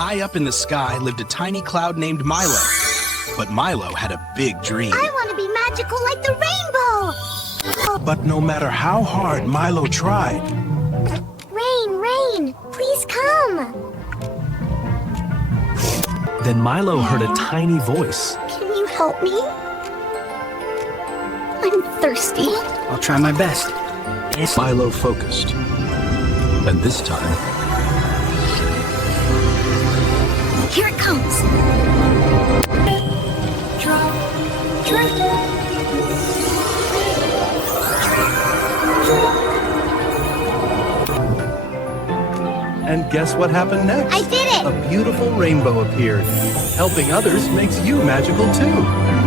High up in the sky lived a tiny cloud named Milo. But Milo had a big dream. I want to be magical like the rainbow! But no matter how hard Milo tried, Rain, please come! Then Milo heard a tiny voice. Can you help me? I'm thirsty. I'll try my best. Milo focused. And this time, Here it comes. And guess what happened next? I did it! A beautiful rainbow appeared. Helping others makes you magical too.